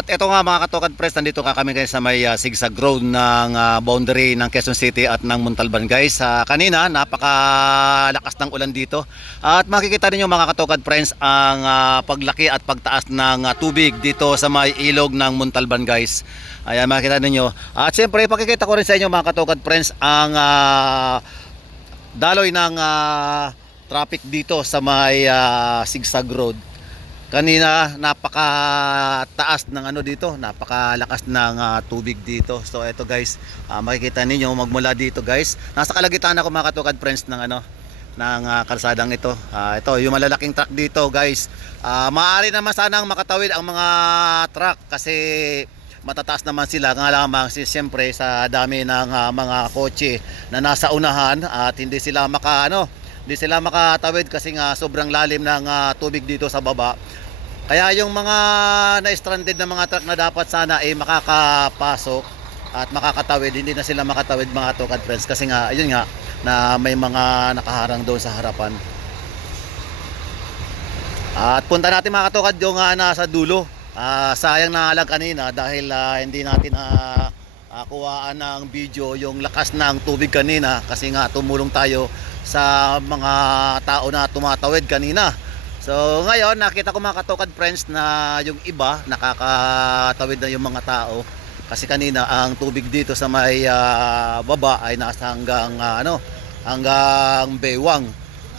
At ito nga mga katokad press, nandito ka kami guys sa may uh, zigzag road ng ah, boundary ng Quezon City at ng Montalban guys. Ah, kanina, napakalakas ng ulan dito. At makikita ninyo mga katokad friends ang ah, paglaki at pagtaas ng ah, tubig dito sa may ilog ng Montalban guys. Ayan makikita ninyo. At siyempre, pakikita ko rin sa inyo mga katokad friends ang ah, daloy ng ah, traffic dito sa may ah, zigzag road. Kanina napakataas ng ano dito, napakalakas ng ah, tubig dito. So ito guys, ah, makikita ninyo magmula dito guys. Nasa kalagitnaan ako mga katukad friends ng ano ng ah, kalsadang ito. Ah, ito yung malalaking truck dito guys. Ah, maaari naman sanang makatawid ang mga truck kasi matataas naman sila nga lamang si siyempre sa dami ng ah, mga kotse na nasa unahan at hindi sila maka ano hindi sila makatawid kasi nga sobrang lalim ng ah, tubig dito sa baba. Kaya yung mga na-stranded na mga truck na dapat sana ay makakapasok at makakatawid, hindi na sila makatawid mga tukad friends kasi nga, ayun nga, na may mga nakaharang doon sa harapan. At punta natin mga katukad yung ah, nasa dulo. Ah, sayang na lang kanina dahil ah, hindi natin na kuhaan ng video yung lakas ng tubig kanina kasi nga tumulong tayo sa mga tao na tumatawid kanina. So ngayon nakita ko mga katukad friends na yung iba nakakatawid na yung mga tao kasi kanina ang tubig dito sa may ah, baba ay nasa hanggang ah, ano hanggang Bewang.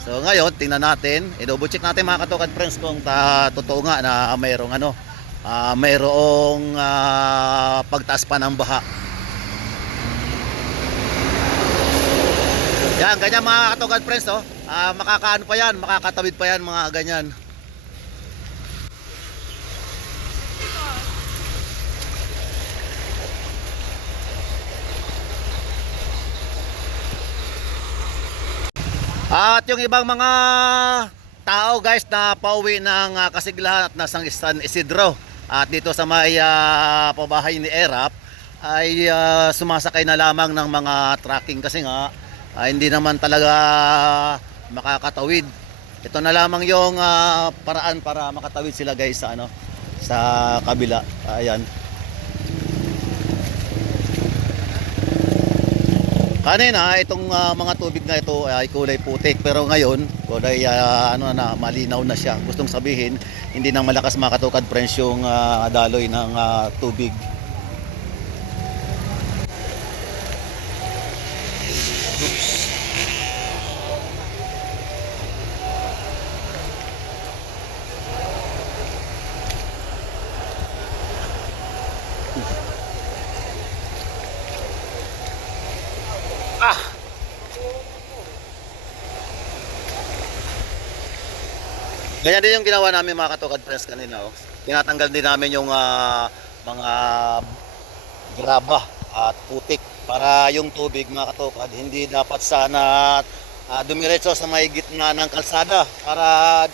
So ngayon tingnan natin, i-double check natin mga katukad friends kung ta totoo nga na mayroong ano ah, mayroong ah, pagtaas pa ng baha. Yan, ganyan mga katugad friends, oh. Ah, makakaano pa yan, makakatawid pa yan mga ganyan. At yung ibang mga tao guys na pauwi ng uh, Kasiglahan at nasang San Isidro at dito sa may ah, pabahay ni Erap ay ah, sumasakay na lamang ng mga tracking kasi nga ah, hindi naman talaga makakatawid. Ito na lamang yung ah, paraan para makatawid sila guys sa ano sa kabila. Ayan. Kanina itong ah, mga tubig na ito ay kulay putik pero ngayon kulay ah, ano na malinaw na siya. Gustong sabihin hindi nang malakas makatukad friends yung ah, daloy ng ah, tubig. Ganyan din yung ginawa namin mga katukad friends kanina. Oh. Tinatanggal din namin yung ah, mga graba at putik para yung tubig mga katukad hindi dapat sana uh, dumiretso sa may gitna ng kalsada para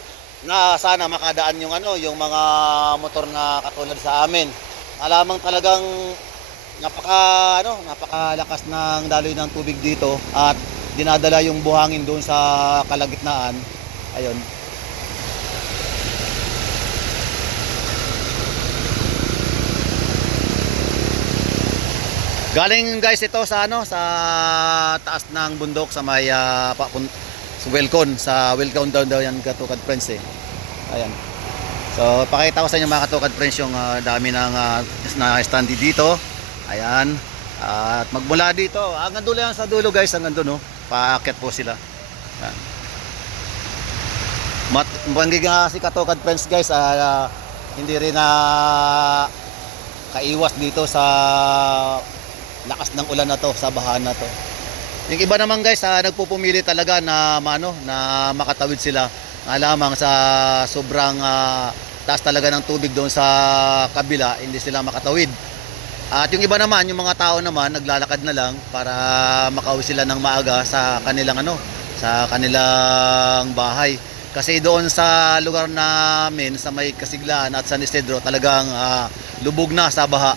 na sana makadaan yung ano yung mga motor na katulad sa amin. Alamang talagang napaka ano napakalakas ng daloy ng tubig dito at dinadala yung buhangin doon sa kalagitnaan ayun galing guys ito sa ano sa taas ng bundok sa may uh, sa Welcon sa Welcon daw daw yan katukad friends eh ayan so pakita ko sa inyo mga katukad friends yung ah, dami ng uh, na standy dito Ayan. At magmula dito, hanggang dulo yan sa dulo guys, hanggang doon, no? Paakyat po sila. Ayan. Mat uh, si Katokad friends guys, ah, hindi rin na kaiwas dito sa lakas ng ulan na to, sa baha na to. Yung iba naman guys, ah, nagpupumili talaga na mano, na makatawid sila. Nga lamang sa sobrang ah, taas talaga ng tubig doon sa kabila, hindi sila makatawid. At yung iba naman, yung mga tao naman naglalakad na lang para makauwi sila ng maaga sa kanilang ano, sa kanilang bahay. Kasi doon sa lugar namin sa may Kasiglaan at San Isidro talagang ah, lubog na sa baha.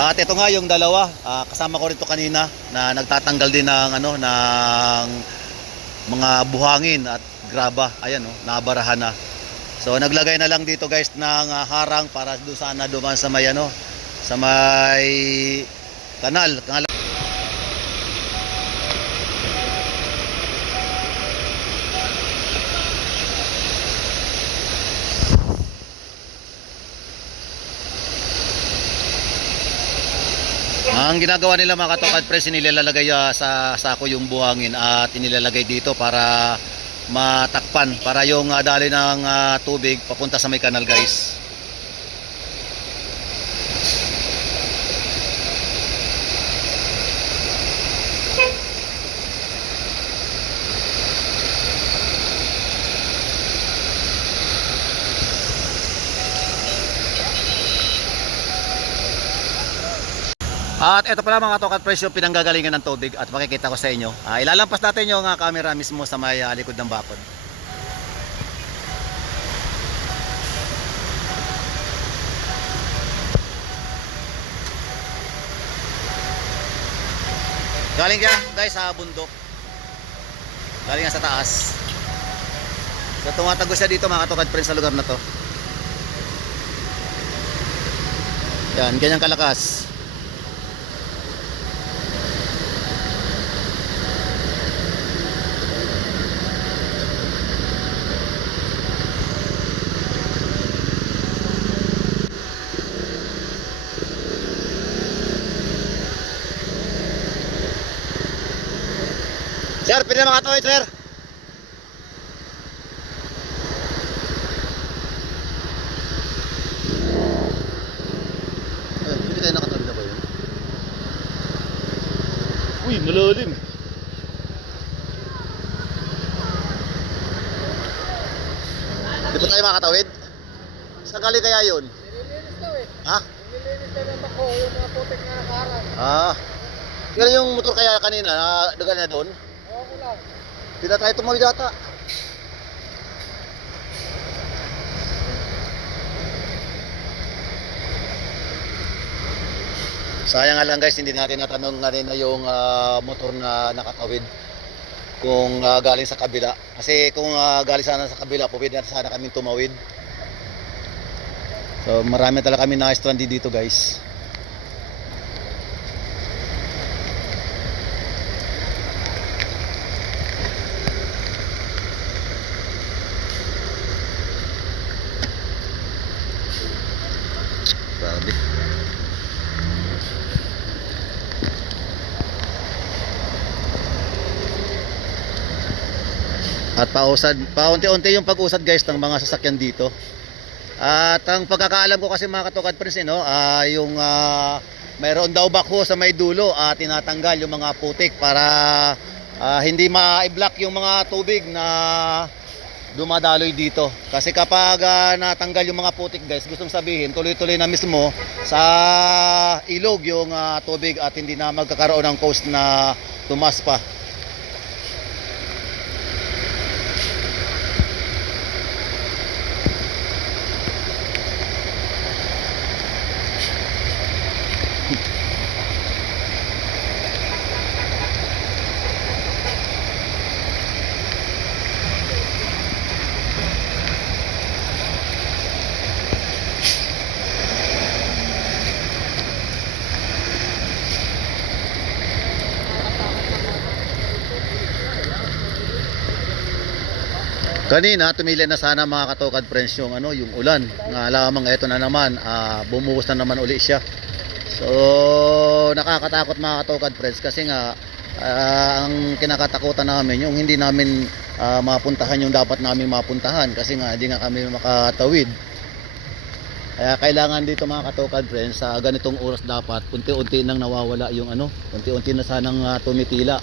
At ito nga yung dalawa, ah, kasama ko rito kanina na nagtatanggal din ng ano ng mga buhangin at graba. Ayan oh, nabarahan na. So naglagay na lang dito guys ng ah, harang para doon sana duman sa may ano sa may kanal. kanal. Ang ginagawa nila mga katokad press, nilalagay ah, sa sako yung buhangin at inilalagay dito para matakpan para yung ah, daloy ng ah, tubig papunta sa may kanal guys. At ito pala mga tokat presyo pinanggagalingan ng tubig at makikita ko sa inyo. Ah, ilalampas natin yung ah, camera mismo sa may ah, likod ng bakod. Galing yan guys sa bundok. Galing sa taas. So tumatago siya dito mga katokad friends sa lugar na to. Yan, ganyan kalakas. Sir, pili mga tawid, sir. Eh, hindi tayo nakatawid na ba yun? Uy, malalim. Di ba tayo makatawid? Saan gali kaya yun? Nililinis daw eh. Ha? Nililinis daw ng bako yung mga putik na nakarang. Ah. Yan yung motor kaya kanina, na dagal na doon. Hindi na tayo tumawid ata. Sayang nga lang guys, hindi natin natanong nga rin na yung ah, motor na nakatawid kung ah, galing sa kabila. Kasi kung ah, galing sana sa kabila, pwede na sana kami tumawid. So marami talaga kami na-stranded dito guys. Pausad, paunti-unti yung pag-usad guys ng mga sasakyan dito. At ang pagkakaalam ko kasi mga katukad prince, eh, no, ah, yung ah, mayroon daw bako sa may dulo at tinatanggal yung mga putik para ah, hindi ma-block yung mga tubig na dumadaloy dito. Kasi kapag ah, natanggal yung mga putik guys, gustong sabihin tuloy-tuloy na mismo sa ilog yung ah, tubig at hindi na magkakaroon ng coast na tumas pa. Kanina tumili na sana mga katokad friends yung ano yung ulan. Nga lamang ito na naman ah, bumuhos na naman uli siya. So nakakatakot mga katokad friends kasi nga ah, ang kinakatakutan namin yung hindi namin ah, mapuntahan yung dapat namin mapuntahan kasi nga hindi nga kami makatawid. Kaya kailangan dito mga katokad friends sa ganitong oras dapat unti-unti nang nawawala yung ano, unti-unti na sanang ah, tumitila.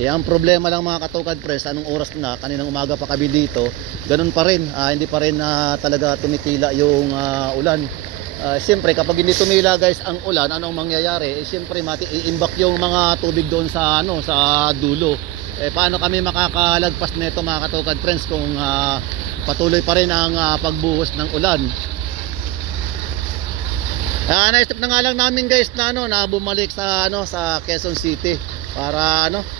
Kaya ang problema lang mga katokad friends, anong oras na, kaninang umaga pa kami dito, ganun pa rin, ah, hindi pa rin na talaga tumitila yung ah, ulan. Ah, siyempre kapag hindi tumila guys ang ulan, anong mangyayari? Eh, siyempre mati iimbak yung mga tubig doon sa ano sa dulo. Eh paano kami makakalagpas nito mga katokad friends kung ah, patuloy pa rin ang ah, pagbuhos ng ulan? Ah, naisip na nga lang namin guys na ano na bumalik sa ano sa Quezon City para ano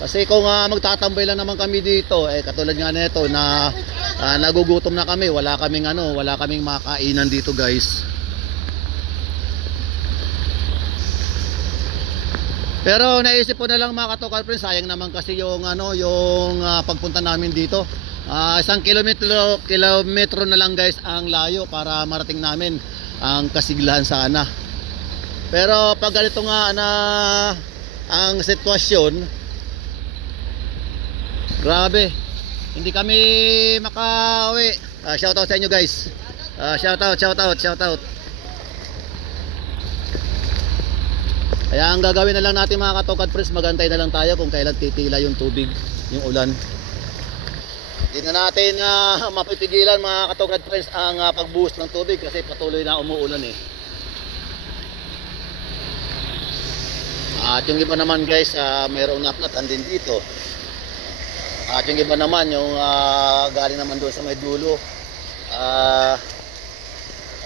kasi kung ah, magtatambay lang naman kami dito eh katulad nga nito na ah, nagugutom na kami, wala kaming ano, wala kaming makainan dito guys. Pero naisip ko na lang mga katokal friends, sayang naman kasi yung ano, yung ah, pagpunta namin dito. Ah, isang kilometro, kilometro na lang guys ang layo para marating namin ang kasiglahan sana. Pero pag ganito nga na ang sitwasyon, grabe. Hindi kami makauwi. Ah, shout out sa inyo guys. Ah, shout out, shout out, shout out. Kaya ang gagawin na lang natin mga katokad friends, magantay na lang tayo kung kailan titila yung tubig, yung ulan. Hindi na natin uh, mapipigilan mga katokad friends ang uh, pagbuhos ng tubig kasi patuloy na umuulan eh. At yung iba naman guys, uh, mayroong naknatan din dito. At yung iba naman, yung ah, galing naman doon sa may dulo, ah,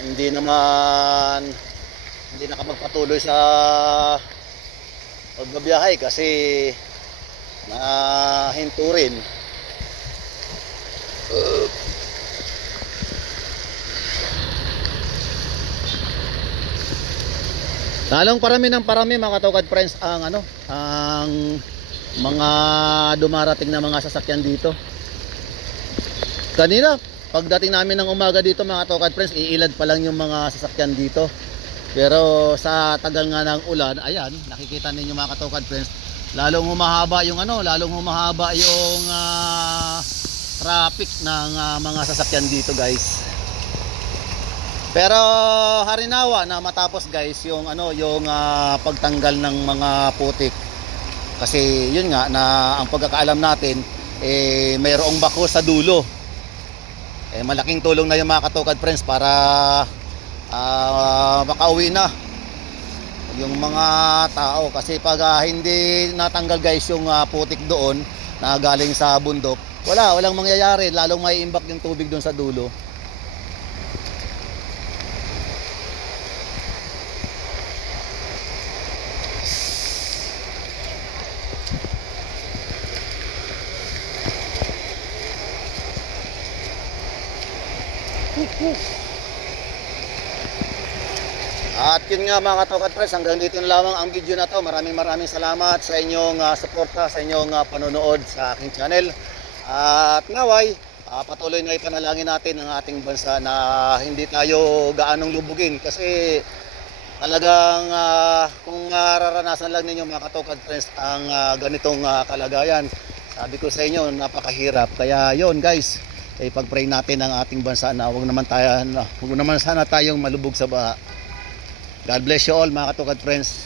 hindi naman hindi nakapagpatuloy sa pagbabiyahe kasi nahinto rin. Lalong parami ng parami mga katokad friends ang ano, ang mga dumarating na mga sasakyan dito. Kanina, pagdating namin ng umaga dito mga katokad friends, iilad pa lang yung mga sasakyan dito. Pero sa tagal nga ng ulan, ayan, nakikita ninyo mga katokad friends, lalong humahaba yung ano, lalong humahaba yung ah, traffic ng ah, mga sasakyan dito guys. Pero harinawa na matapos guys yung ano yung ah, pagtanggal ng mga putik. Kasi yun nga na ang pagkakaalam natin eh mayroong bako sa dulo. Eh malaking tulong na yung mga katokad friends para ah, makauwi na yung mga tao kasi pag ah, hindi natanggal guys yung ah, putik doon na galing sa bundok, wala walang mangyayari lalong may imbak yung tubig doon sa dulo. At yun nga mga katokad press, hanggang dito na lamang ang video na to. Maraming maraming salamat sa inyong ah, suporta, sa inyong ah, panonood sa aking channel. At naway, ah, patuloy na ipanalangin natin ang ating bansa na hindi tayo gaanong lubugin kasi talagang ah, kung nararanasan lang ninyo mga katokad friends ang ah, ganitong ah, kalagayan, sabi ko sa inyo napakahirap. Kaya yon guys, eh, pag-pray natin ang ating bansa na huwag naman tayo, na, huwag naman sana tayong malubog sa baha. God bless you all mga katukad friends.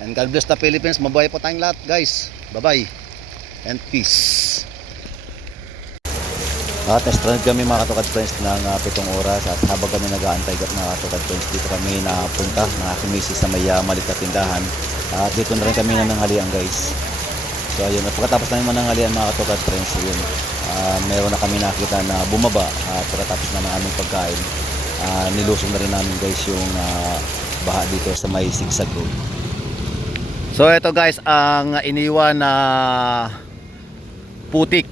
And God bless the Philippines. Mabuhay po tayong lahat guys. Bye-bye. And peace. At na-strand kami mga katukad friends ng uh, pitong oras at habang kami nag-aantay mga katukad friends dito kami napunta ng aking misis sa may uh, malit na tindahan at dito na rin kami nananghalian guys so ayun at pagkatapos namin mananghalian mga katukad friends yun uh, meron na kami nakita na bumaba at pagkatapos na ng aming pagkain uh, nilusong na rin namin guys yung ah, baha dito sa may sigsag road. So ito guys ang iniwan na putik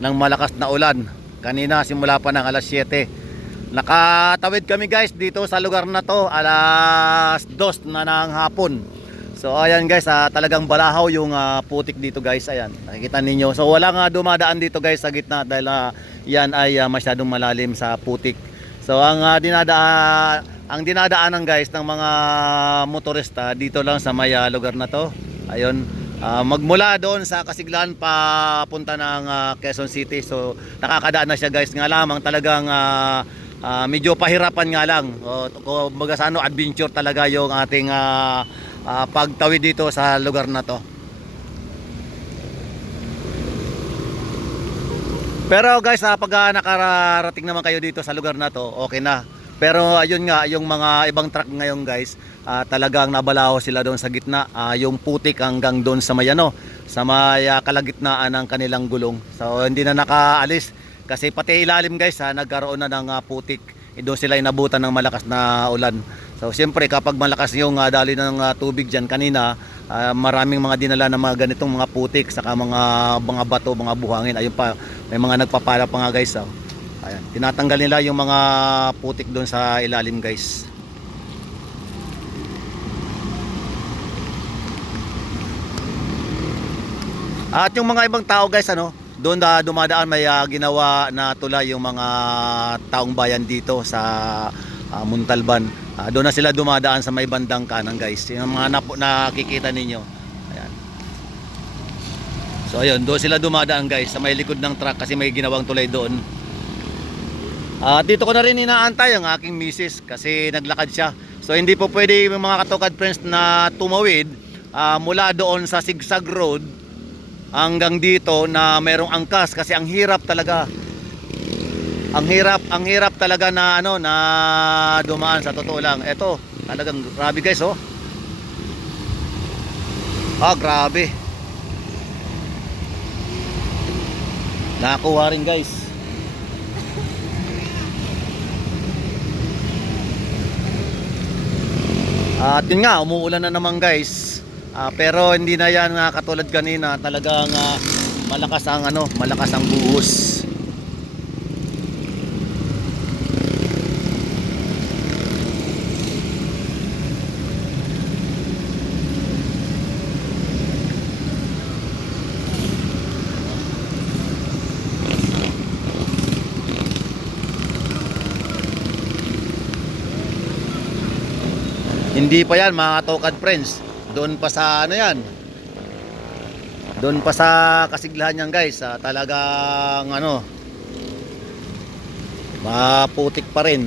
ng malakas na ulan. Kanina simula pa ng alas 7. Nakatawid kami guys dito sa lugar na to alas 2 na ng hapon. So ayan guys, ah, talagang balahaw yung ah, putik dito guys. Ayan, nakikita ninyo. So wala nga dumadaan dito guys sa gitna dahil ah, yan ay ah, masyadong malalim sa putik. So ang ah, dinadaan ang dinadaanan guys ng mga motorista dito lang sa may ah, lugar na to. Ayun, ah, magmula doon sa Kasiglan papunta ng ah, Quezon City. So nakakadaan na siya guys. Nga lamang talagang ah, ah, medyo pahirapan nga lang. O, kumbaga sa ano, adventure talaga yung ating ah, ah, pagtawid dito sa lugar na to. Pero guys, ah, pag ah, nakarating naman kayo dito sa lugar na to, okay na. Pero ayun nga, yung mga ibang truck ngayon guys, ah, talagang nabalaho sila doon sa gitna. Ah, yung putik hanggang doon sa may ano, sa may ah, kalagitnaan ng kanilang gulong. So hindi na nakaalis kasi pati ilalim guys ha, nagkaroon na ng ah, putik. Eh, doon sila inabutan ng malakas na ulan. So siyempre kapag malakas yung ah, daloy ng ah, tubig diyan kanina, ah, maraming mga dinala ng mga ganitong mga putik saka mga mga bato, mga buhangin. Ayun pa, may mga nagpapala pa nga guys. Oh. Ayan, tinatanggal nila yung mga putik doon sa ilalim guys. At yung mga ibang tao guys ano, doon na dumadaan may ah, ginawa na tulay yung mga taong bayan dito sa ah, Muntalban. Ah, doon na sila dumadaan sa may bandang kanan guys. Yung mga nap- nakikita ninyo. Ayan. So ayun, doon sila dumadaan guys sa may likod ng truck kasi may ginawang tulay doon. At dito ko na rin inaantay ang aking misis kasi naglakad siya. So hindi po pwede yung mga katokad friends na tumawid ah, mula doon sa Sigsag Road hanggang dito na merong angkas kasi ang hirap talaga. Ang hirap, ang hirap talaga na ano na dumaan sa totoo lang. Ito, talagang grabe guys, oh. Ah, grabe. Nakakuha rin guys. At yun nga, umuulan na naman guys. Ah, pero hindi na yan nga katulad kanina, talagang ah, malakas ang ano, malakas ang buhos. Hindi pa yan mga tokad friends. Doon pa sa ano yan. Doon pa sa kasiglahan yan guys. ah, talagang ano. Maputik pa rin.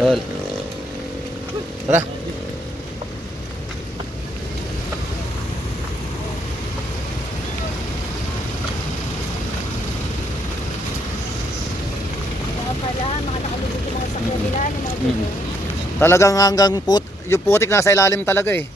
Tol. Tara. Mga pala, mga nakalubog yung mga sakyan nila, yung mga Mm. Talagang hanggang put, yung putik nasa ilalim talaga eh.